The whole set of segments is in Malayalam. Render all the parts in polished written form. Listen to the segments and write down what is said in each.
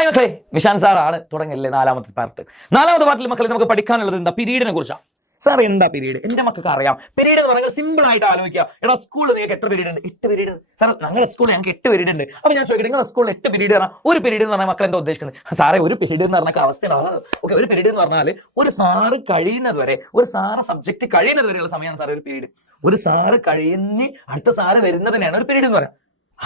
ഹായ് മക്കളെ, വിശാൻ സാറാണ് തുടങ്ങിയല്ലേ നാലാമത്തെ പാർട്ട്. നാലാമത്തെ പാർട്ടിൽ മക്കളെ നമുക്ക് പഠിക്കാനുള്ളത് എന്താ? പീരീഡിനെ കുറിച്ചാണ്. സാർ എന്താ പീരീഡ്? എന്റെ മക്കൾക്ക് അറിയാം. പീരീഡ് എന്ന് പറയുന്നത് സിമ്പിൾ ആയിട്ട് ആലോചിക്കുക. എടാ, സ്കൂളിൽ നിങ്ങൾക്ക് എത്ര പീരീഡ് ഉണ്ട്? 8 പീരീഡ്. സാർ ഞങ്ങളുടെ സ്കൂളിൽ ഞങ്ങൾക്ക് 8 പീരീഡ് ഉണ്ട്. അപ്പൊ ഞാൻ ചോദിക്കട്ടെ, നിങ്ങളുടെ സ്കൂളിൽ 8 പീരീഡ് പറഞ്ഞാൽ ഒരു പീരീഡ് എന്ന് പറഞ്ഞാൽ മക്കൾ എന്താ ഉദ്ദേശിക്കുന്നത്? സാറേ, ഒരു പീരീഡ് എന്ന് പറഞ്ഞ അവസ്ഥയാണ്. ഓക്കെ, ഒരു പീരീഡ് എന്ന് പറഞ്ഞാൽ ഒരു സാറ് കഴിയുന്നത് വരെ, ഒരു സാറ് സബ്ജക്ട് കഴിയുന്നത് വരെയുള്ള സമയമാണ് സാർ ഒരു പീരീഡ്. ഒരു സാറ് കഴിയുന്ന അടുത്ത സാറ് വരുന്നതിനാണ് ഒരു പീരീഡ് എന്ന് പറയാം.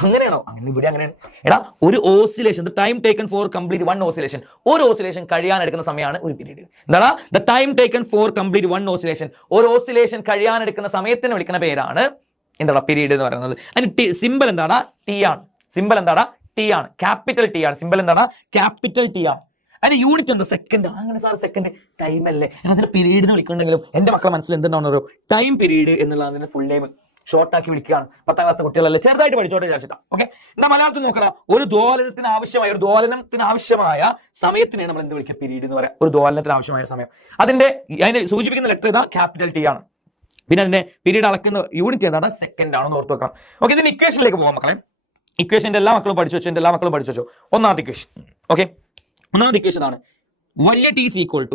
അങ്ങനെയാണോ? അങ്ങനെ ഇവിടെ അങ്ങനെയാണ്. എടാ, ഒരു oscillation, the time taken four complete one oscillation, ഒരു ഓസിലേഷൻ കഴിയാൻ എടുക്കുന്ന സമയമാണ് ഒരു പീരീഡ്. എന്താണ് the time taken four complete one oscillation? ഒരു ഓസിലേഷൻ കഴിയാൻ എടുക്കുന്ന സമയത്തിന് വിളിക്കുന്ന പേരാണ് എന്താണ് പീരീഡ് എന്ന് പറയുന്നത്. അതിന് സിമ്പിൾ എന്താണ്? ടി ആണ്. സിമ്പിൾ എന്താണ്? ടി ആണ്. ക്യാപിറ്റൽ ടി ആണ്. സിമ്പിൾ എന്താണ്? ക്യാപിറ്റൽ ടി ആണ്. അതിന് യൂണിറ്റ് എന്താ? സെക്കൻഡ്. അങ്ങനെ സാർ സെക്കൻഡ് ടൈം അല്ലേ? അതിന് പീരീഡ് എന്ന് വിളിക്കുന്നുണ്ടെങ്കിലും എന്റെ മക്കളെ മനസ്സിൽ എന്തുണ്ടാവുന്ന ടൈം പീരീഡ് എന്നുള്ള അതിന്റെ ഫുൾ നെയിം ഷോർട്ടാക്കി വിളിക്കുകയാണ്. 10ാം ക്ലാസ് കുട്ടികളല്ലേ, ചെറുതായിട്ട് പഠിച്ചോട്ടെ വിചാരിച്ചിട്ടാ. ഓക്കെ, എന്താ മലയാളത്തിൽ നോക്കണം. ഒരു ദ്വാലനത്തിന് ആവശ്യമായ സമയത്തിനെ നമ്മൾ എന്ത് വിളിക്കുക? പീരീഡ് എന്ന് പറയാം. ഒരു ദ്വാലനത്തിന് ആവശ്യമായ സമയം. അതിനെ സൂചിപ്പിക്കുന്ന ലെറ്റർ ഏതാ? ക്യാപിറ്റൽ ടി ആണ്. പിന്നെ അതിന്റെ പീരീഡ് അളക്കുന്ന യൂണിറ്റ് ഏതാണ്? സെക്കൻഡ് ആണെന്ന് ഓർത്ത് വെക്കണം. ഓക്കെ, ഇതിന് ഇക്വേഷനിലേക്ക് പോകാം മക്കളെ. ഇക്വേഷൻ്റെ എല്ലാ മക്കളും പഠിച്ചു വെച്ചു. എല്ലാ മക്കളും പഠിച്ചു വെച്ചു. ഒന്നാമത്തെ ഇക്വേഷൻ. ഓക്കെ, ഒന്നാമത്തെ ഇക്വേഷൻ ആണ് വലിയ ടി ഈക്വൽ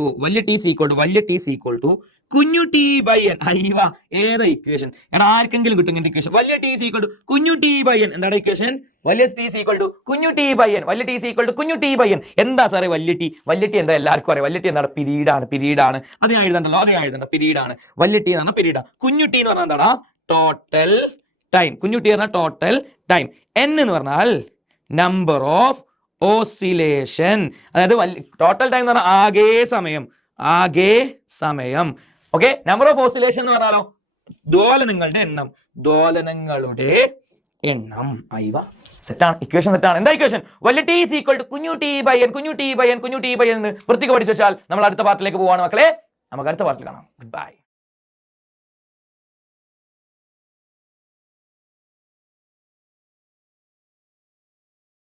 ടു കുഞ്ഞു ടി ബൈ എൻ. അയ്യവ, ഏതാ ഇക്വേഷൻ? ഞാൻ ആർക്കെങ്കിലും കിട്ടും ഇങ്ങനത്തെ ഇക്വേഷൻ? വലിയ ടി ഈക്വൽ ടു കുഞ്ഞു ടി ബൈ എൻ. എന്താണ് ഇക്വേഷൻ? വലിയ ടി ഈക്വൽ ടു കുഞ്ഞു ടി ബൈ എൻ. വലിയ ടി ഈക്വൽ ടു കുഞ്ഞു ടി ബൈ എൻ. എന്താ സാറേ വലിയ ടി? എന്താ എല്ലാവർക്കും അറിയാം. വലിയ ടി എന്താണ്? പീരീഡാണ്. അത് ഞാൻ എഴുതണ്ടല്ലോ. പീരീഡാണ്. വലിയ ടി എന്ന് പറഞ്ഞാൽ പീരീഡാണ്. കുഞ്ഞു ടി എന്ന് പറഞ്ഞാൽ എന്താണ്? Total time. കുഞ്ഞു ടി പറഞ്ഞാൽ ടോട്ടൽ ടൈം. എൻ എന്ന് പറഞ്ഞാൽ നമ്പർ ഓഫ് ഓസിലേഷൻ. അതായത് ടോട്ടൽ ടൈം എന്ന് പറഞ്ഞാൽ ആകെ സമയം. ഓക്കെ, നമ്പർ ഓഫ് ഓസിലേഷൻ എന്ന് പറഞ്ഞാലോ ദോലനങ്ങളുടെ എണ്ണം. അയവ, സെറ്റാണ്. ഇക്വേഷൻ സെറ്റാണ്. എന്താ ഇക്വേഷൻ? വലിയ ടി ഈസ് ഈക്വൽ ടു കുഞ്ഞു ടി ബൈ എൻ എന്ന് വൃത്തിക്ക് പഠിച്ചു വെച്ചാൽ നമ്മൾ അടുത്ത പാർട്ടിലേക്ക് പോവാണ് മക്കളെ. നമുക്ക് അടുത്ത പാർട്ടിൽ കാണാം. Good bye.